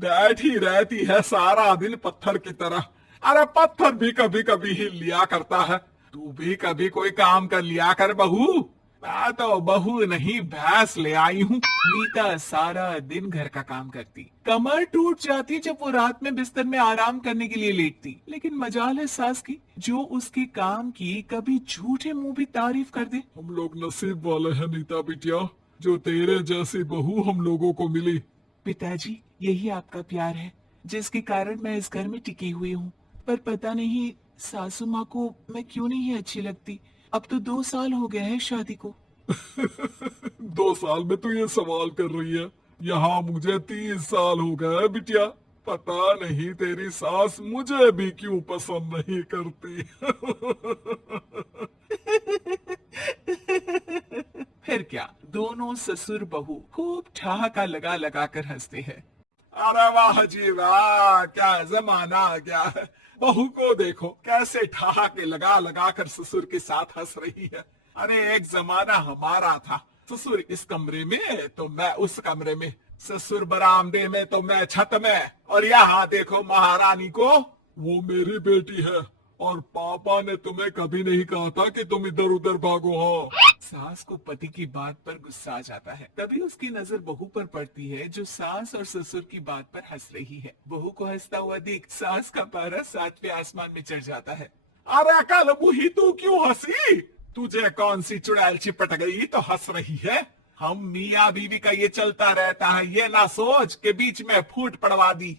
बैठी रहती है सारा दिन पत्थर की तरह। अरे पत्थर भी कभी कभी हिल लिया करता है। तू भी कभी कोई काम कर लिया कर बहू। मैं तो बहू नहीं भैंस ले आई हूँ। नीता सारा दिन घर का काम करती, कमर टूट जाती जब वो रात में बिस्तर में आराम करने के लिए लेटती। लेकिन मजाल है सास की, जो उसके काम की कभी झूठे मुंह भी तारीफ कर दे। हम लोग नसीब वाले हैं नीता बिटिया, जो तेरे जैसी बहू हम लोगों को मिली। पिताजी, यही आपका प्यार है जिसके कारण मैं इस घर में टिकी हुई हूँ। पर पता नहीं सासू माँ को मैं क्यों नहीं अच्छी लगती। अब तो 2 साल हो गए हैं शादी को। 2 साल में तू ये सवाल कर रही है? यहाँ मुझे 30 साल हो गए बिटिया। पता नहीं तेरी सास मुझे भी क्यों पसंद नहीं करती। फिर क्या, दोनों ससुर बहू खूब ठहाका लगा लगा कर हंसते हैं। अरे वाह जी वाह, क्या जमाना आ गया है। बहू को देखो कैसे ठहाके लगा लगा कर ससुर के साथ हंस रही है। अरे एक जमाना हमारा था, ससुर इस कमरे में तो मैं उस कमरे में, ससुर बरामदे में तो मैं छत में, और यहाँ देखो महारानी को। वो मेरी बेटी है और पापा ने तुम्हें कभी नहीं कहा था कि तुम इधर उधर भागो। हो सास को पति की बात पर गुस्सा आ जाता है। तभी उसकी नजर बहू पर पड़ती है जो सास और ससुर की बात पर हंस रही है। बहू को हंसता हुआ देख सास का पारा 7वें आसमान में चढ़ जाता है। अरे कल मुही तू क्यों हंसी? तुझे कौन सी चुड़ैल चिपट गई तो हंस रही है? हम मियाँ बीवी का ये चलता रहता है, ये ना सोच के बीच में फूट पड़वा दी।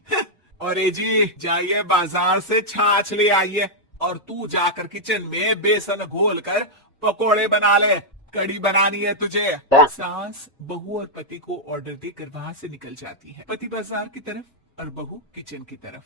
और ए जी जाइए बाजार से छाछ ले आइए, और तू जाकर किचन में बेसन घोल कर पकोड़े बना ले, कड़ी बनानी है तुझे। सास बहू और पति को ऑर्डर देकर वहां से निकल जाती है। पति बाजार की तरफ और बहू किचन की तरफ।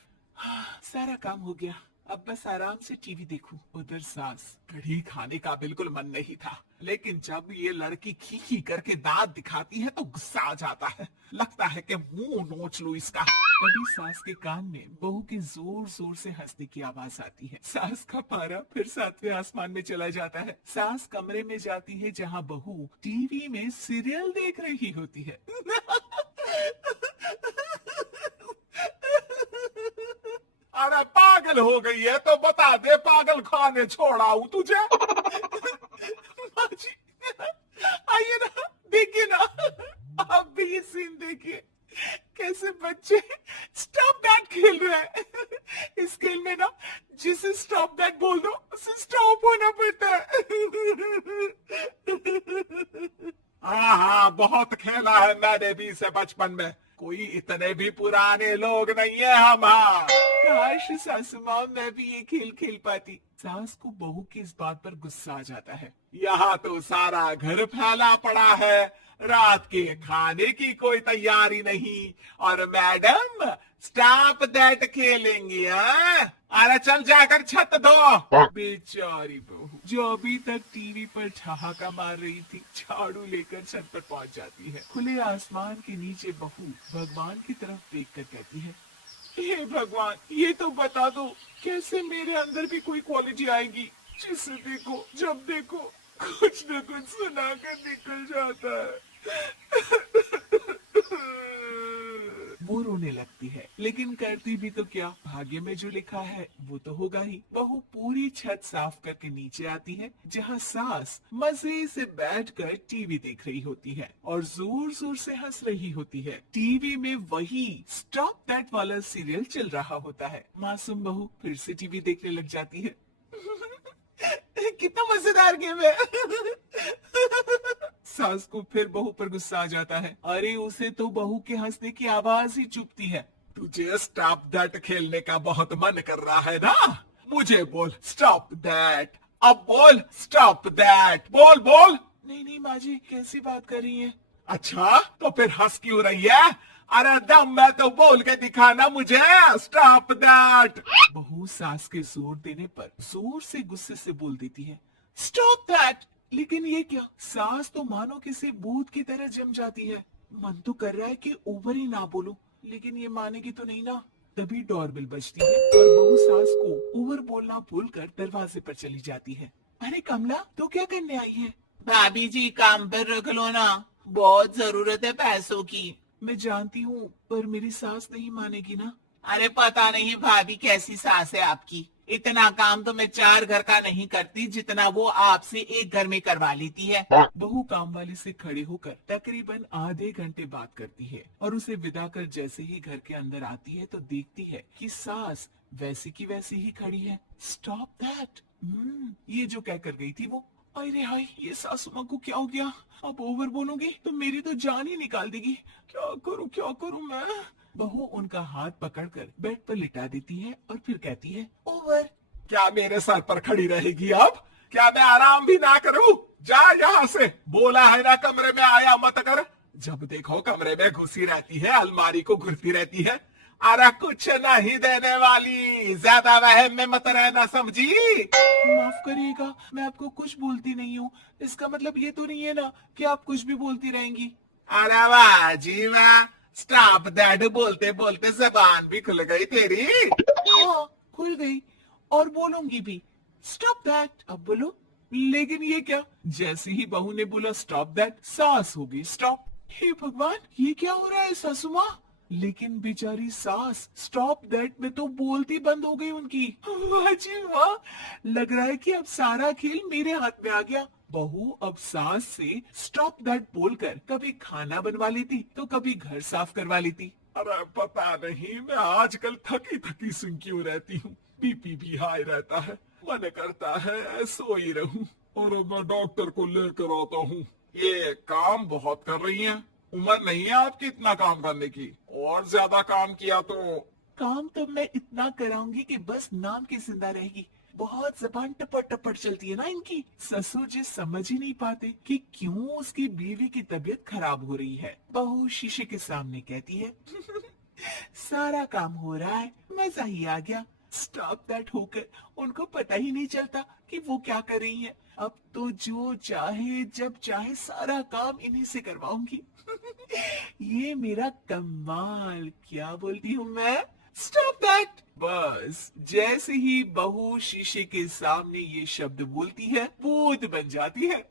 सारा काम हो गया, अब बस आराम से टीवी देखूं। उधर सास, कढ़ी खाने का बिल्कुल मन नहीं था, लेकिन जब ये लड़की खी खी करके दांत दिखाती है तो गुस्सा आ जाता है। लगता है कि मुंह नोच लूं इसका। तभी सास के कान में बहू की जोर जोर से हंसने की आवाज आती है। सास का पारा फिर 7वें आसमान में चला जाता है। सास कमरे में जाती है जहाँ बहू टीवी में सीरियल देख रही होती है। अरे पागल हो गई है तो बता दे, पागल खाने छोड़ाऊं तुझे? माँ जी, आइए ना, देखिए ना, आप भी ये सीन देखिए, कैसे बच्चे स्टॉप दैट खेल रहे हैं। इस खेल में ना जिसे स्टॉप दैट बोल दो उसे स्टॉप होना पड़ता है। हाँ हाँ, बहुत खेला है मैंने भी इसे बचपन में। कोई इतने भी पुराने लोग नहीं है हम। हाँ काश सासू माँ मैं भी ये खेल खेल पाती। सास को बहू की इस बात पर गुस्सा आ जाता है। यहाँ तो सारा घर फैला पड़ा है, रात के खाने की कोई तैयारी नहीं, और मैडम स्टॉप दैट खेलेंगी। हाँ? अरे चल जाकर छत धो। बेचारी बहू जो अभी तक टीवी पर ठहाका मार रही थी, झाड़ू लेकर छत पर पहुंच जाती है। खुले आसमान के नीचे बहू भगवान की तरफ देखकर कहती है, हे भगवान, ये तो बता दो कैसे मेरे अंदर भी कोई क्वालिटी आएगी जिसे देखो जब देखो कुछ न कुछ सुनाकर निकल जाता है। वो रोने लगती है, लेकिन करती भी तो क्या, भाग्य में जो लिखा है वो तो होगा ही। बहू पूरी छत साफ करके नीचे आती है जहाँ सास मजे से बैठकर टीवी देख रही होती है और जोर जोर से हंस रही होती है। टीवी में वही स्टॉप दैट वाला सीरियल चल रहा होता है। मासूम बहू फिर से टीवी देखने लग जाती है। कितना मजेदार गेम है। सास को फिर बहू पर गुस्सा आ जाता है। अरे उसे तो बहू के हंसने की आवाज ही चुभती है। तुझे स्टॉप दैट खेलने का बहुत मन कर रहा है ना? मुझे बोल स्टॉप दैट, अब बोल स्टॉप दैट, बोल बोल। नहीं नहीं माँ जी, कैसी बात कर रही है? अच्छा तो फिर हंस क्यों रही है? अरे दम में तो बोल के दिखाना मुझे स्टॉप दैट। बहू सास के जोर देने पर जोर से गुस्से से बोल देती है, स्टॉप दैट। लेकिन ये क्या, सास तो मानो किसी भूत की तरह जम जाती है। मन तो कर रहा है कि ओवर ही ना बोलूं, लेकिन ये मानेगी तो नहीं ना। तभी डोरबेल बजती है और बहू सास को ओवर बोलना भूलकर दरवाजे पर चली जाती है। अरे कमला, तू क्या करने आई है? भाभी जी काम पर रख लो ना, बहुत जरूरत है पैसों की। मैं जानती हूँ, पर मेरी सास नहीं मानेगी ना। अरे पता नहीं भाभी कैसी सास है आपकी। इतना काम तो मैं 4 घर का नहीं करती जितना वो आपसे एक घर में करवा लेती है। बहू काम वाली से खड़े होकर तकरीबन आधे घंटे बात करती है और उसे विदा कर जैसे ही घर के अंदर आती है तो देखती है कि सास वैसी की वैसी ही खड़ी है। Stop that. ये जो कह कर गई थी वो। अरे हाय, ये सासू माँ को क्या हो गया? अब ओवर बोलूंगी तो मेरी तो जान ही निकाल देगी। क्या करूँ मैं? बहू उनका हाथ पकड़कर बेड पर लिटा देती है और फिर कहती है, ओवर। क्या मेरे सर पर खड़ी रहेगी अब? क्या मैं आराम भी ना करूं? जा यहाँ से, बोला है ना कमरे में आया मत कर। जब देखो कमरे में घुसी रहती है, अलमारी को घुरती रहती है। अरे कुछ नहीं देने वाली, ज्यादा वहम में मत रहना, समझी? माफ करिएगा, मैं आपको कुछ बोलती नहीं हूँ। इसका मतलब ये तो नहीं है ना कि आप कुछ भी बोलती रहेंगी। अरे वाह जी वाह, स्टॉप दैट बोलते बोलते जबान भी खुल गई तेरी। हाँ, खुल गई और बोलूंगी भी। Stop that. अब बोलो। लेकिन ये क्या? जैसे ही बहू ने बोला स्टॉप दैट, सास हो गई स्टॉप। हे भगवान, ये क्या हो रहा है सासू माँ? लेकिन बेचारी सास स्टॉप दैट में तो बोलती बंद हो गई उनकी। वाह जी वाह, लग रहा है कि अब सारा खेल मेरे हाथ में आ गया। बहू अब सास से स्टॉप दैट बोलकर कभी खाना बनवा लेती तो कभी घर साफ करवा लेती। अरे पता नहीं, मैं आजकल थकी थकी सी क्यों रहती हूँ। बीपी भी हाई रहता है, मन करता है सो ही रहूं। और अब मैं डॉक्टर को लेकर आता हूँ। ये काम बहुत कर रही हैं। उम्र नहीं है आपकी इतना काम करने की, और ज्यादा काम किया तो। काम तो मैं इतना कराऊंगी कि बस नाम की जिंदा रहेगी। बहुत जबान टपट टपट चलती है ना इनकी। ससुर जी समझ ही नहीं पाते कि क्यों उसकी बीवी की तबीयत खराब हो रही है। बहू शीशे के सामने कहती है, सारा काम हो रहा है, मजा ही आ गया। स्टॉप दैट होकर उनको पता ही नहीं चलता कि वो क्या कर रही है। अब तो जो चाहे जब चाहे सारा काम इन्हीं से करवाऊंगी। ये मेरा कमाल। क्या बोलती हूँ मैं? Stop that. बस जैसे ही बहू शीशे के सामने ये शब्द बोलती है, भूत बन जाती है।